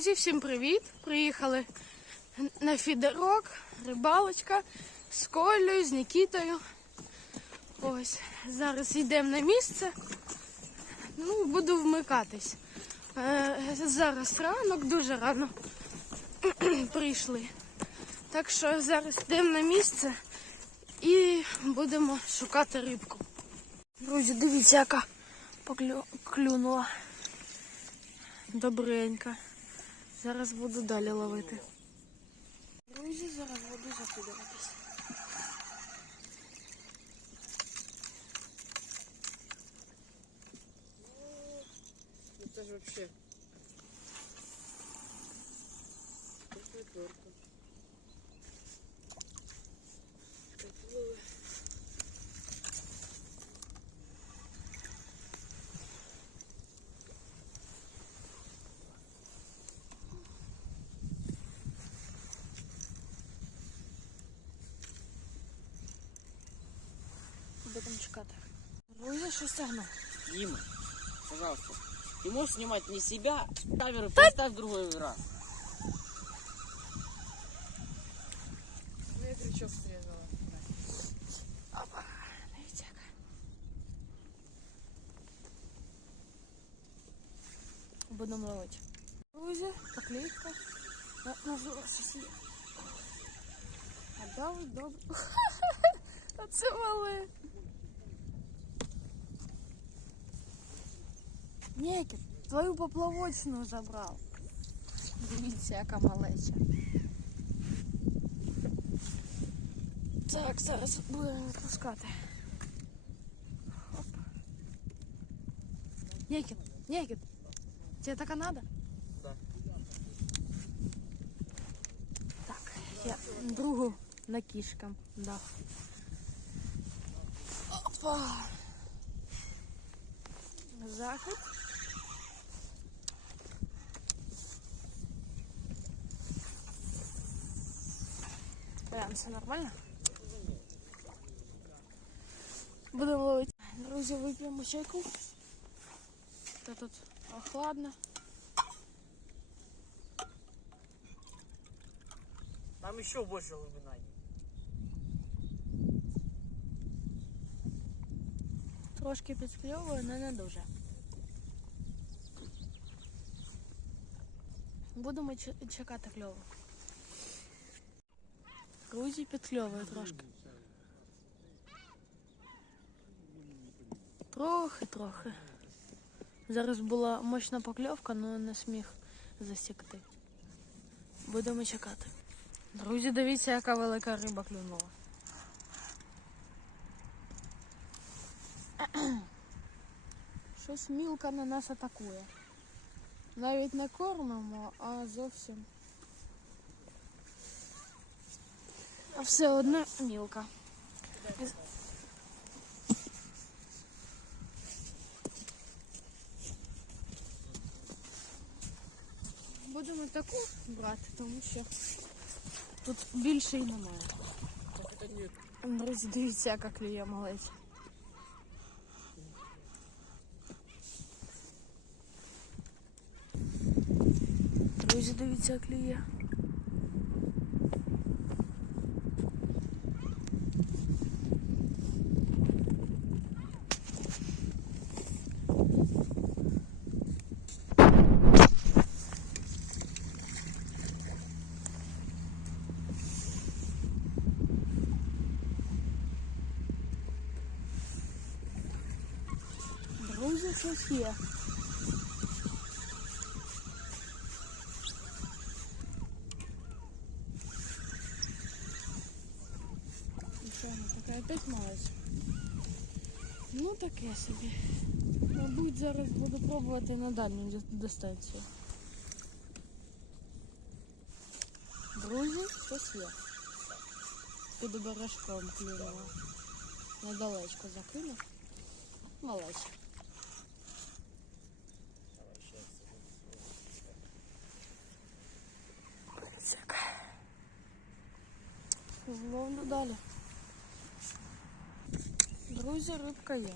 Друзі, всім привіт! Приїхали на фідерок, рибалочка з Колею, з Нікітою. Ось, зараз йдемо на місце. Ну, буду вмикатись. Е, зараз ранок, дуже рано прийшли. Так що зараз йдемо на місце і будемо шукати рибку. Друзі, дивіться, яка поклю... клюнула. Добренька. Зараз буду далі ловити. Друзі, зараз буду закидуватись. Это же вообще... Четверка. Будемо чекати. Друзі, що стягну? Дима, пожалуйста, ты можешь снимать не себя, камеру поставь в другой раз. Ну, я крючок срезала. Опа, дивіться яка. Будемо ловити. Друзі, поклейка. На, можливо, щось є. А дав добре. Оце мале. Нікіт, твою поплавочну забрав. Дивіться, яка малеча. Так, зараз будемо відпускати. Хоп. Нікіт, Нікіт, тебе така надо? Да. Так, я другу на кішкам дав. Опа. Захід. Прям все нормально? Будемо ловити. Друзі, вип'ємо чайку. Та тут прохладно. Там еще больше глубина. Трошки підкльовую, але не дуже. Будемо ч- чекати кльову. Друзі підкльовує трошки. Трохи, трохи. Зараз була мощна покльовка, але не сміг засікти. Будемо чекати. Друзі, дивіться, яка велика риба клюнула. Щось мілка на нас атакує. Навіть не кормимо, а зовсім. А все одно мілка. Будемо таку брати, тому що тут більше й немає. Друзі, дивіться, яка клює малець. Друзі, дивіться, як клює. щось є. І що вона така опять малась? Ну таке собі. Мабуть, зараз буду пробувати на дальню ди- дистанцію. Друзі, щось є. Під бережком клюнула. Недалечко закинув. Малець. Ловлю далі. Друзі, рибка є.